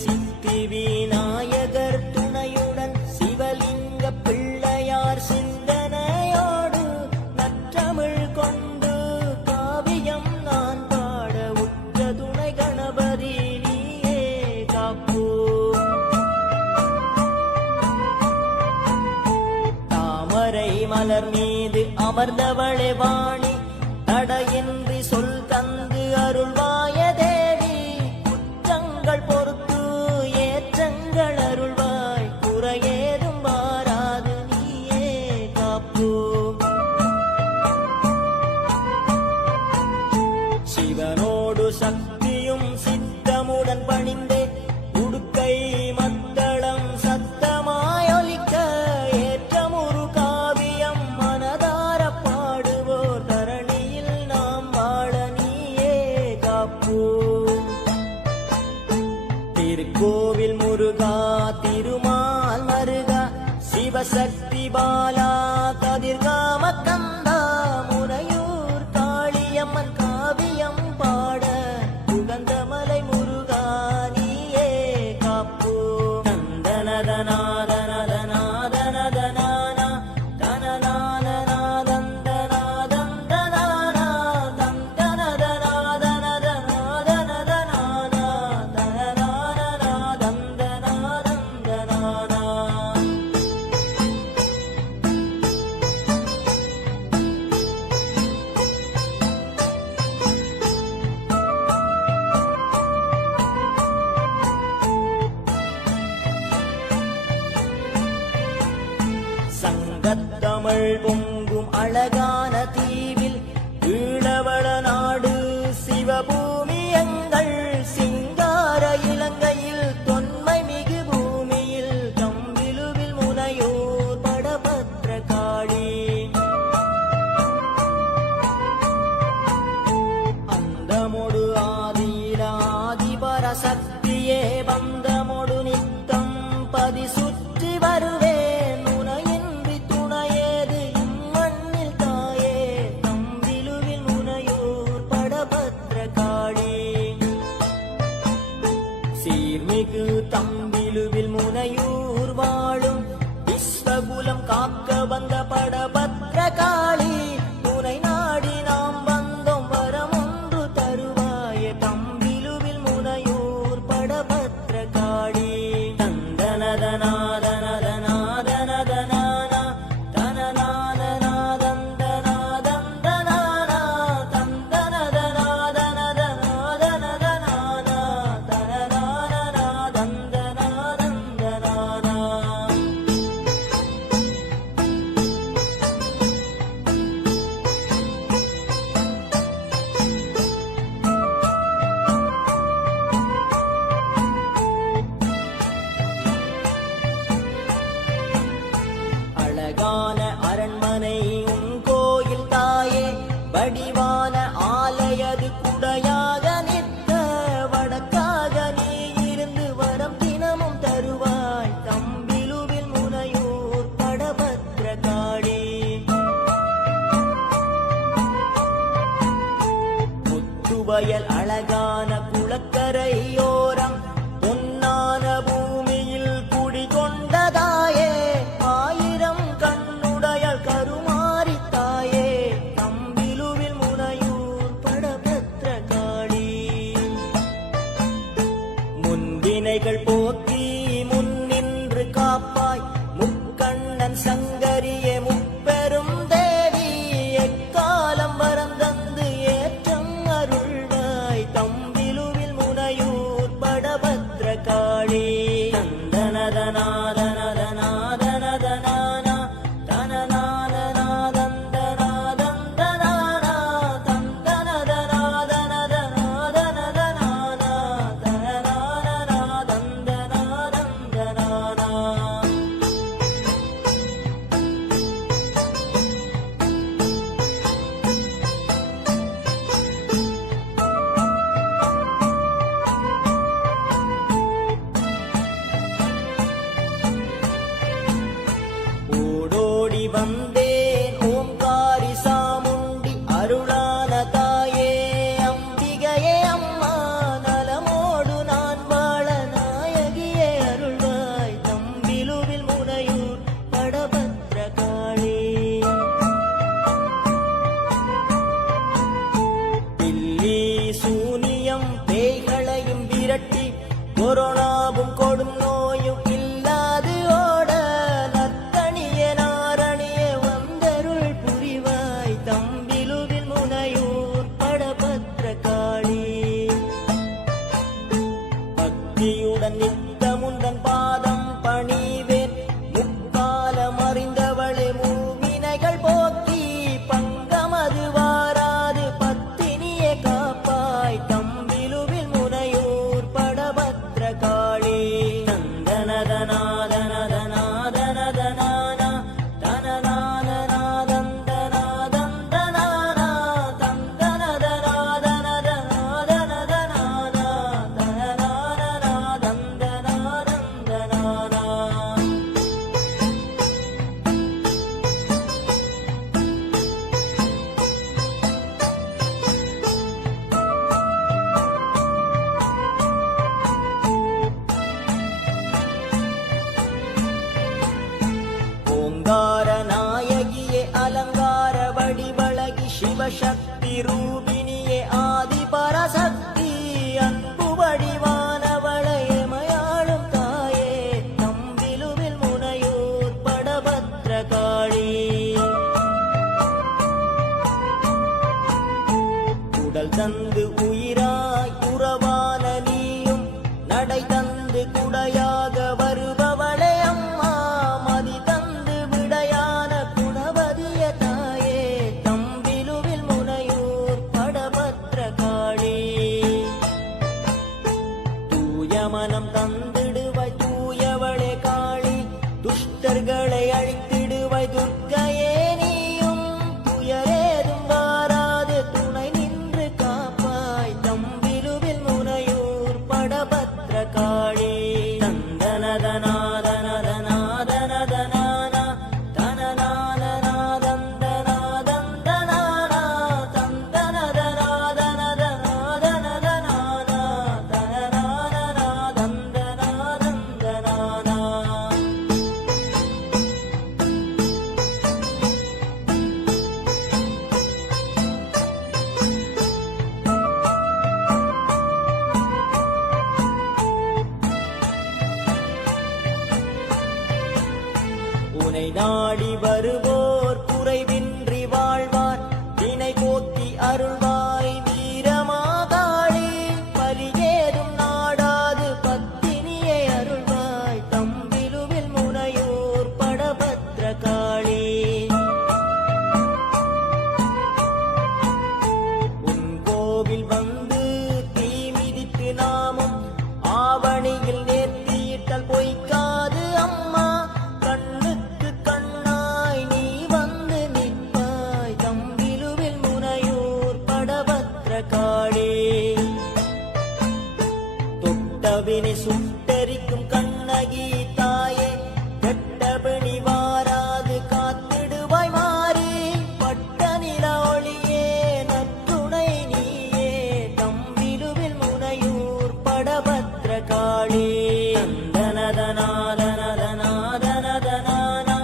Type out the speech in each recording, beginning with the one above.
சித்தி விநாயகர் துணையுடன் சிவலிங்க பிள்ளையார் சிந்தனையோடு நற்றமிழ் கொண்டு காவியம் நான் பாட உற்ற துணை கணபதி நீயே காப்போ. தாமரை மலர் மீது அமர்ந்தவளே வாணி தடையின்றி சொல் தந்து அருள்வாய தேவி. குற்றங்கள் பொறுத்து ஏற்றங்கள் அருள்வாய் குறையேதும் வாராது நீயே காப்போ. சிவனோடு சக்தியும் சித்தமுடன் பணிந்தே உடுக்கை மத்தளம் சத்தமாயொலிக்க ஏற்றமுறு காவியம் மனதார பாடுவோர் தரணியில் நாம் வாழ நீயே காப்போ. திருக்கோவில் முருகா திருமால் மருகா சிவசக்தி பாலா கதிர்காம கந்தா முனையூர் காளியம்மன் காவியம் பாட உகந்தமலை முருகா நீயே காப்போ. தந்தனதனாதனதனாதனதனானா தனநாதனாதந்தனாதந்தனானா தந்தனதனாதனதனாதனதனானா தனநாதனாதந்தனாதந்தனானா. சங்கத்தமிழ் பொங்கும் அழகான தீவில் ஈழவள நாடு சிவபூமி எங்கள் சிங்கார இலங்கையில் தொன்மை மிகு பூமியில் கம்பிலுவில் முனையோர் படபத்ர காளி. அந்தமொடு ஆதியில ஆதிபர சக்தியே பந்தமொடு நித்தம் பதி சுற்றி வருவேன் முனையின்றி துணையேது இம்மண்ணில் தாயே தம்பிலுவில் முனையோர் படபத்ர காளி. சீர்மிகு தம்பிலுவில் முனையூர் வாழும் விஸ்வகுலம் காக்க வந்த படபத்ர காளி. துணை நாடி நாம் வந்தோம் வரமொன்று தருவாயே தம்பிலுவில் முனையூர் படபத்ர காளி. தந்தனதனாதனதனாதனதனானா தனநாதனாதந்தனாதந்தனானா தந்தனதனாதனதனாதனதனானா தனநாதனாதந்தனாதந்தனானா. அழகான அரண்மனை உன் கோயில் தாயே வடிவான ஆலயது குடையாக நிற்க வடக்காக நீ இருந்து வரம் தினமும் தருவாய் தம்பிலுவில் முனையூர் படபத்ர காளி. முத்துவயல் அழகான குளக்கரையோரம் பொன்னான பூமியில் குடிகொண்டதாயே ஆயிரம் கண்ணுடையாள் கருமாரி தாயே தம்பிலுவில் முனையூர் படபத்ர காளி. முன்வினைகள் போக்கி முன்னின்று காப்பாய் முக்கண்ணன் சங்கரியே முப்பெரும் தேவி. எக்காலம் வரந்தந்து ஏற்றம் அருள்வாய் தம்பிலுவில் முனையூர் படபத்ர காளி. கொரோனாவும் கொடும் நோயும் இல்லாது ஓட நத்தனிய நாரணிய வந்தருள் புரிவாய் தம்பிலுவில் முனையூர் படபத்ர காளி. பக்தியுடன் நித்தமுந்தன் பாதம் பணிவேன் முக்காலம் அறிந்தவளே மூவினைகள் போக்கி பங்கமது வாராது பத்தினியே காப்பாய் தம்பிலுவில் முனையூர் படபத்ர காளி. தந்தனதனாதனதனாதனதனானா தனநாதனாதந்தனாதந்தனானா தந்தனதனாதனதனாதனதனானா தனநாதனாதந்தனாதந்தனானா. ஓங்கார நாயகியே அலங்கார வடிவழகி சிவசக்தி ரூபிணியே ஆதி பரசக்தி அன்பு வடிவானவளையே மயாளும் தாயே தம்பிலுவில் முனையூர் படபத்ர காளி. உடல் தந்து உயிராய் உறவான நீயும் நடை தந்து குடையாக வருபவளே அம்மா மதி தந்து விடையான குணவதிய தாயே தம்பிலுவில் முனையூர் படபத்ர காளி. தூய மனம் தந்திடுவாய் தூயவளே காளி துஷ்டர்களை அழித்திடுவாய் துர்க்கையே நீயும் துயரேதும் வாராது துணை நின்று காப்பாய் தம்பிலுவில் முனையூர் படபத்ர காளி. தந்தனதனாதனதனாதனதனானா தனநாதனாதந்தனாதந்தனானா தந்தனதனாதனதனாதனதனானா தனநாதனாதந்தனாதந்தனானா. உனை நாடி வருவோர் குறைவின்றி வாழ்வார் வினை போக்கி அருள்வாய் வீரமாகாளி. பலியேதும் நாடாது பத்தினியை அருள்வாய் தம்பிலுவில் முனையூர் படபத்ர காளி. உன் கோவில் வந்து தீ மிதித்து நாமும் ஆவணியில் நேர்த்தியிட்டால் பொய்க்காது அம்மா கண்ணுக்கு கண்ணாய் நீ வந்து நிற்பாய் தம்பிலுவில் முனையூர் படபத்ர காளி. தொட்டவினை சுட்டரிக்கும் கண்ணகி தாயே கெட்டபிணி வாராது காத்திடுவாய் மாறி பட்ட நில ஒளியே நற்றுணை நீயே தம்பிலுவில் முனையூர் படபத்ர காளி. தந்தனதனாதனதனாதனதனானா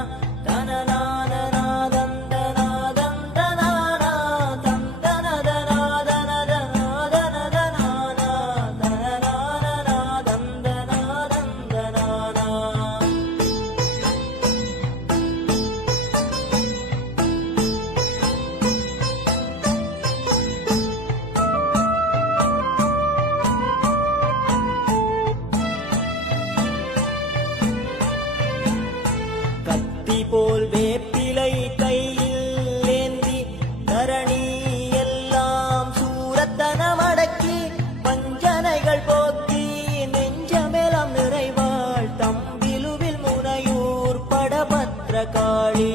தனநாதனாதந்தனாதந்தனானா தந்தனதனாதனதனாதனதனானா தனநாதனாதந்தனாதந்தனானா. கத்தி போல் வேப்பிலை கையில் ஏந்தி தரணி எல்லாம் சூரத்தனமடக்கி வஞ்சனைகள் போக்கி நெஞ்சமெல்லாம் நிறைவாள் தம்பிலுவில் முனையூர் படபத்ர காளி.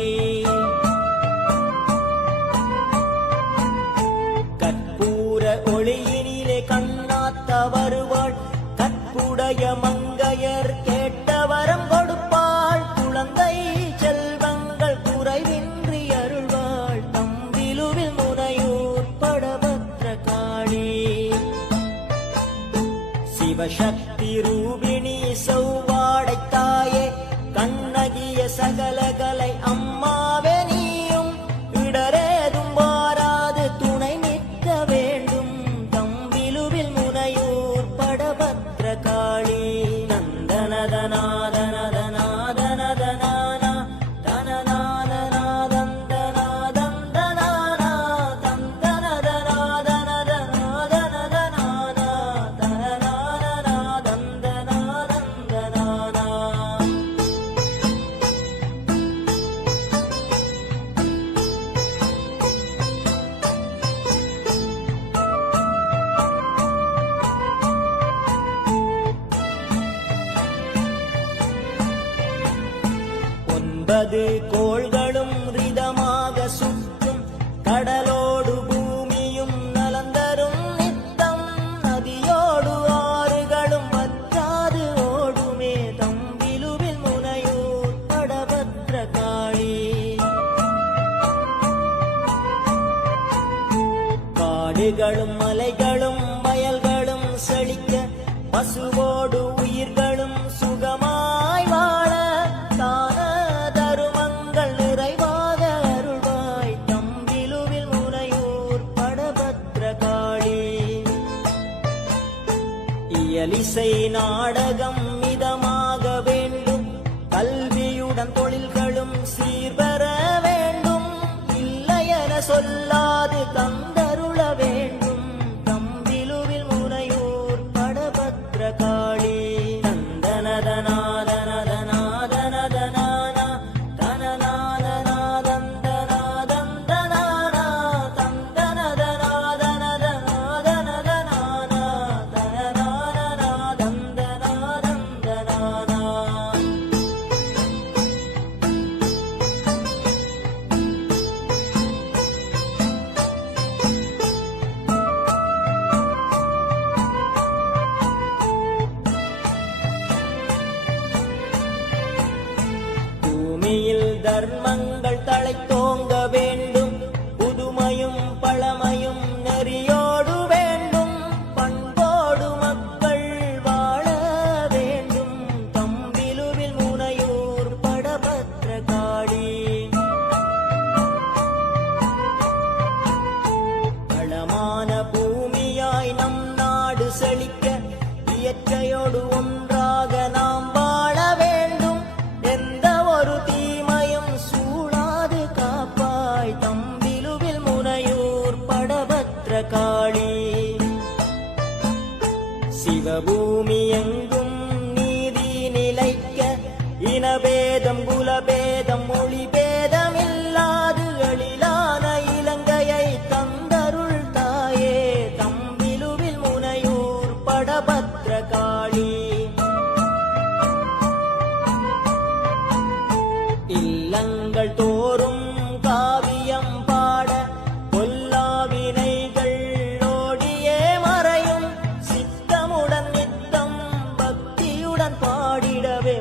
கற்பூர ஒளியினிலே கண்ணாத்த வருவாள் கற்புடைய மங்கையர் கேட்ட வரம் கொடுப்பாள் குழந்தை செல்வங்கள் குறைவின்றி அருள்வாள் தம்பிலுவில் முனையூர் படபத்ர காளி. சிவசக்தி ரூபிணி சௌவாடைத்தாயே கண்ணகிய சகலகலை அம்மாவே நீயும் இடரேதும் வாராது துணை நிற்க வேண்டும் தம்பிலுவில் முனையூர் படபத்ர காளி. 9 கோள்களும் ரிதமாக சுற்றும் கடலோடு பூமியும் நலந்தரும் நித்தம் நதியோடு ஆறுகளும் வற்றாது ஓடுமே தம்பிலுவில் முனையூர் படபத்ர காளி காடுகளும் மலைகளும் வயல்களும் செழிக்க பசுவோடு உயிர்களும் சுகமாய் வாழ தான தருமங்கள் நிறைவாக அருள்வாய் தம்பிலுவில் முனையூர் படபத்ர காளி இயலிசை நாடகம் மிதமாக வேண்டும் கல்வியுடன் தொழில்களும் சீர்பெற வேண்டும் இல்லையென சொல்லாது தந்தருள வேண்டும் தம்பிலுவில் முனையூர் படபத்ர காளி தந்தனதனாதனதனாதனதனானா தனநாதனாதந்தனாதந்தனானா தந்தனதனாதனதனாதனதனானா தனநாதனாதந்தனாதந்தனானா பூமியில் தர்மங்கள் தழைத்தோங்க வேண்டும் புதுமையும் பழமையும் நெறியோடு வேண்டும் பண்போடு மக்கள் வாழ வேண்டும் தம்பிலுவில் முனையூர் படபத்ர காளி வளமான பூமியாய் நம் நாடு செழிக்க இயற்கையோடு ஒன்றாக நாம் வாழ வேண்டும் எந்த ஒரு தீமையும் சூழாது காப்பாய் தம்பிலுவில் முனையூர் படபத்ர காளி சிவபூமி எங்கும் நீதி நிலைக்க இனபேதம் குலபேதம் மொழி பேதம் இல்லாது எழிலான இலங்கையை தந்தருள் தாயே தம்பிலுவில் முனையூர் படபத்ர காளி இல்லங்கள் தோறும் காவியம் பாட பொல்லாவினைகள் ஓடியே மறையும் சித்தமுடன் நித்தம் பக்தியுடன் பாடிடவே